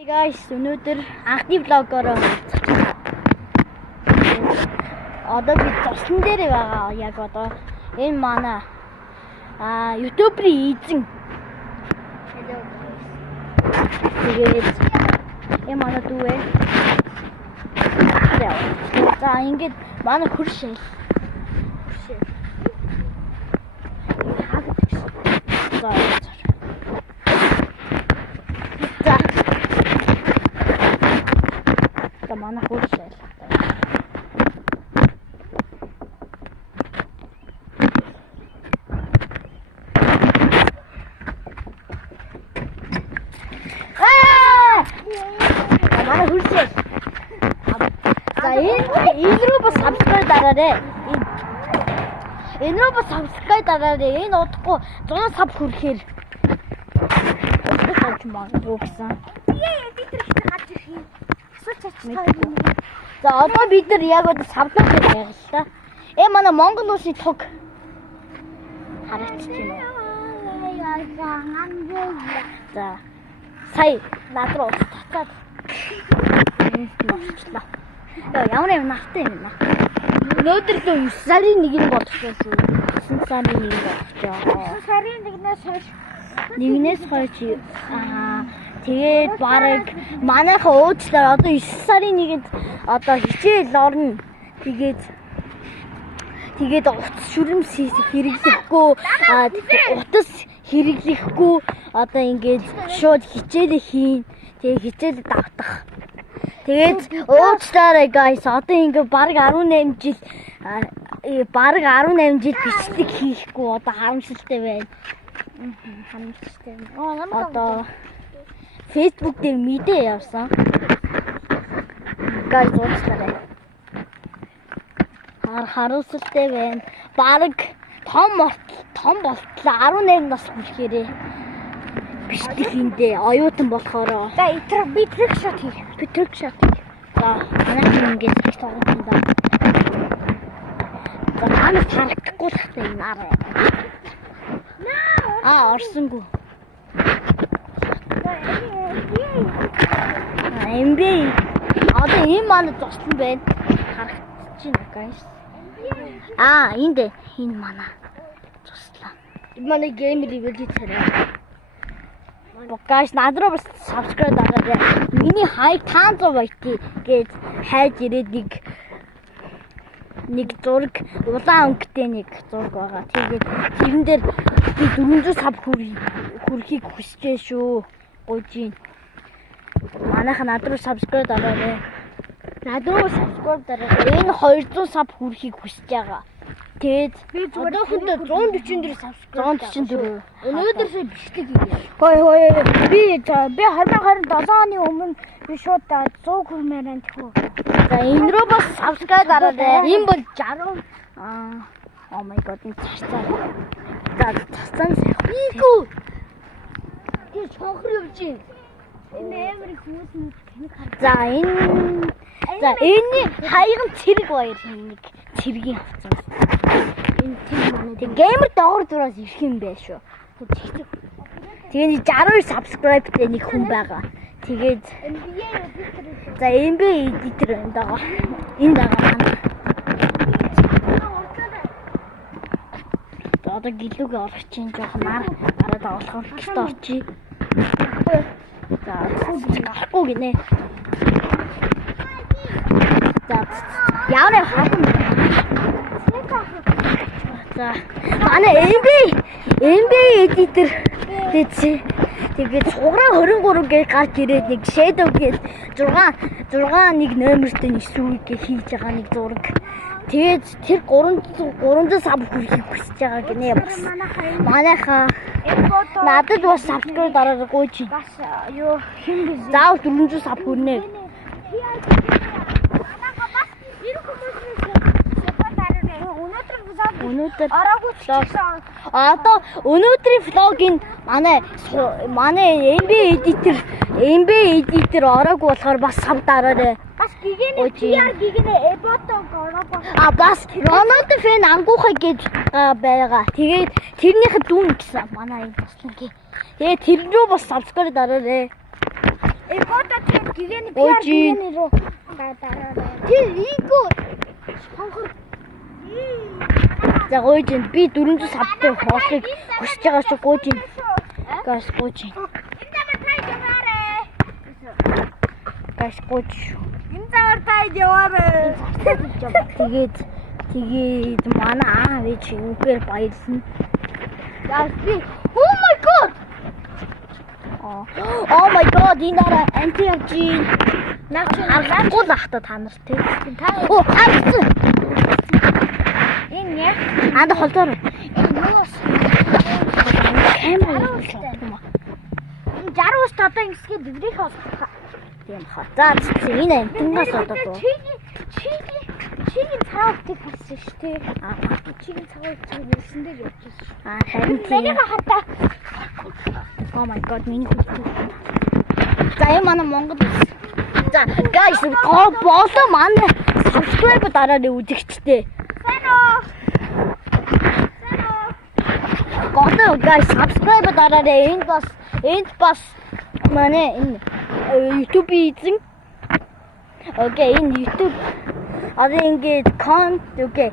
Hey guys, өнөөдөр анхны влогоор одоо би цослон дээр байгаа. Яг одоо энэ манай YouTube-ийн эзэн. Тэгээд энэ манай дүү. За ингээд манай хуршил. За манай хуршил. Манай хуршил. За энэ рүү бас subscribe дараарай. Энэ рүү бас subscribe дараарай. Энэ удахгүй 100 sub хүрэхээр гэж магадгүй гэсэн. За одоо бид нар яг одоо савлах гэж байгаа л та. Манай Монгол улсын туг харагдчих юм уу? За сая над руу татаад мөрчлээ. Ямар юм нафтай юм наа. Өнөөдөр л 9 сарын 1-нд болчихсон шүү. 9 сарын 1-нд болчихоо. 9 сарын 1-ээс хойш тэгээд бараг манайхаа уучлаар одоо 9 сарын 1-нд одоо хичээл орно. Тэгээд утас шүрмс хэрэглэхгүй утас хэрэглэхгүй одоо ингээд шууд хичээлээ хийн. Тэгээд хичээлд давтах. Тэгээд уучлаарай guys. Одоо ингээд бараг 18 жил бичлэг хийхгүй одоо харамсалтай байна. Харамсалтай. Одоо Facebook дээр мэдээ явсан. Guys уучлаарай. Харамсалтай байна. Бараг том болтлоо 18 нас хүрэхээрээ бичлэг хийндээ оюутан болохоор за битрик шот хий. За манайхан ингээд тоглосон да. За манай харагдахгүй л хата энэ арай. Орсонгүй. NBA одоо энэ манай зочлон байна. Харагдаж байна guys. Энэ манай зослоо. Манай геймер ивэлж тарай. Guys над руу бас subscribe дараарай. Миний хайг 500 байти гэж хайж ирээд нэг зураг улаан өнгөтэй нэг зураг байгаа. Тэгээд тэрэн дээр би 400 сав хүрэхийг хүсэж байна шүү. Гойжин. Манайха над руу subscribe дараарай. Над руу subscribe дараарай. Энэ 200 сав хүрэхийг хүсэж байгаа. Тэгээд одоохондоо 144 subscribe. 144. Өнөөдөрсөө бичлэг хийе. Хой би 2027 оны өмнө би шууд 100 хүрмээрэн тэхүү. За энэ рүү бас subscribe дараарай. Энэ бол 60. Oh my god энэ цацаа. За цацаа хийгүү. Би чонхор явж байна. Энэ амар их хүмүүс тэнэг хар. За энэ хаяган цэрэг баяр нэг цэрэгийн авцсан. Энэ тийм манай геймер доогор дураас ирэх юм байна шүү. Тэгээд 62 subscribe-тэй нэг хүн байгаа. Тэгээд за NBA editor энэ даа. Энэ даа манай. Одоо гэлүүгээ орох чинь жоохон араад оолохоор гэрт орчий. За гарахгүй гинэ. За яарэ хатан. За манай NBA editor тэгээд цуграа 23 гэж гарч ирээд нэг shadow гэж 6 нэг номертэй нэг сүүг хийж байгаа нэг зураг. Тэгээд тэр 300 сав хүрэхийг хүсэж байгаа гинэ бас. Манайхаа надад бас subscribe дараарай чи. Бас юу хин гэж. Заавал 400 сав хүрнэ. Өнөөдөр одоо өнөөдрийн влогийн манай NBA editor ороогүй болохоор бас сав дараарай. Бас гигэний PR гигэнэ эбото гороо. Бас Рональдо фэн ангуухай гэж байгаа. Тэгээд тэрнийхээ дүүн гэсэн манай энэ туслангийн. Тэгээд тэр рүү бас subscribe дараарай. Эпота гэгэний Ой, чи. гэгэний рүү дараа. Тэр ийгөө хонхор. За гойж би 400 сабтай хоолыг хүсэж байгаа шүү гойж. Гайс гойж. Энэ замаар тайж яваарэ. Гайс гойж. Энэ замаар тайж яваарэ. Тэгээд манай аав ээж үнээр баярлна. Яа би. Oh my god. Oh my god, энэ дараа антиагжин. Харахгүй л ахта та нар тий. Оо, харсан. Энэ яг Анда холдоор. энэ юус. Камера хийж байна. Энэ 60 ус одоо ингэсгээд дэврэх болох. Тийм хаа. За энэ амтангаас одоо Чигийн цагаатыг харсан шүү дээ. Чигийн цагаатыг нэрсэн дээр явчихсан шүү. Харин тийм. Миний хатаа. Oh my god, миний хөлтэй. За энэ манай Монгол. За guys, болоо манай subscribe дараагийн үзэгчтэй. Сайн уу? Гоо guys, subscribe дараарай. Энд бас манай энэ YouTube эзэн. Окей, энэ YouTube одоо ингээд окей,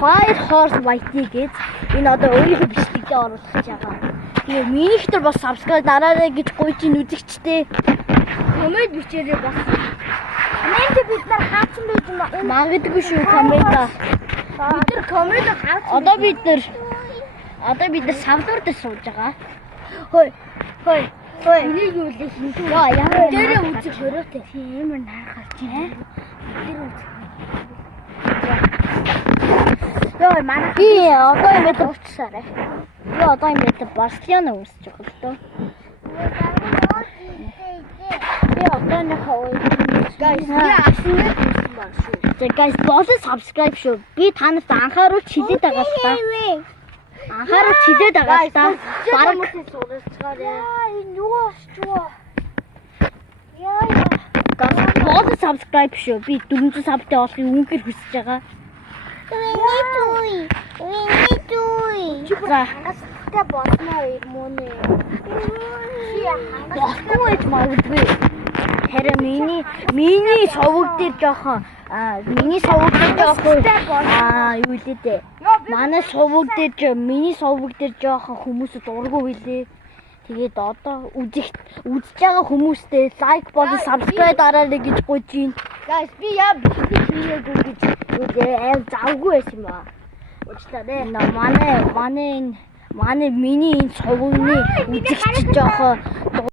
Fire Horse YT гэж энэ одоо өөрийнхөө бичлэгээ оруулах гэж байгаа. Тэгээ миний ихтер бас subscribe дараарай гэж гуйж ин үзэгчтэй. Комент бичээрэй бас. Комент бид нар хаацсан байж юм. Магадгүй шүү коммента. Бид нар комент хаацсан. Одоо бид нар савдуур дээр сууж байгаа. Хөөе. Энийг юу л хийх юм. Яа Дээрээ үзэх хөрөөтэй. Тийм ээ нарахаар чинь. Тэр үзэх. Яа манай би одоо юм бид уучсаарай. Би одоо юм бид Барселона үсэж байгаа л доо. Би одоо нэг хаваа. guys би Арсенал үзсэн баг шүү. За guys болон subscribe шүү. Би танаас анхааруулж хэлээд байгаа л та. Анхааруулж хэлээд байгаа л та. Бараг Яа энэ юу болчихвоо. Яа. болон subscribe шүү. Би 400 сабтай болохыг үнээр хүсэж байгаа. За Хангалттай болно юм уу нэ? болохгүй гэж магадгүй. Харин миний совог дээр жоохон миний совог дээр жоохон юу лээ дээ. Манай совог дээр миний совог дээр жоохон хүмүүсд дурггүй билээ. Тэгээд одоо үзэж байгаа хүмүүстээ лайк болон subscribe дараарай гэж гуйж байна. Guys би яа бичлэгээгүй гэж Аим завгүй байсан ба. Уучлаарай. Манай миний энэ совгны үзэгч жоохон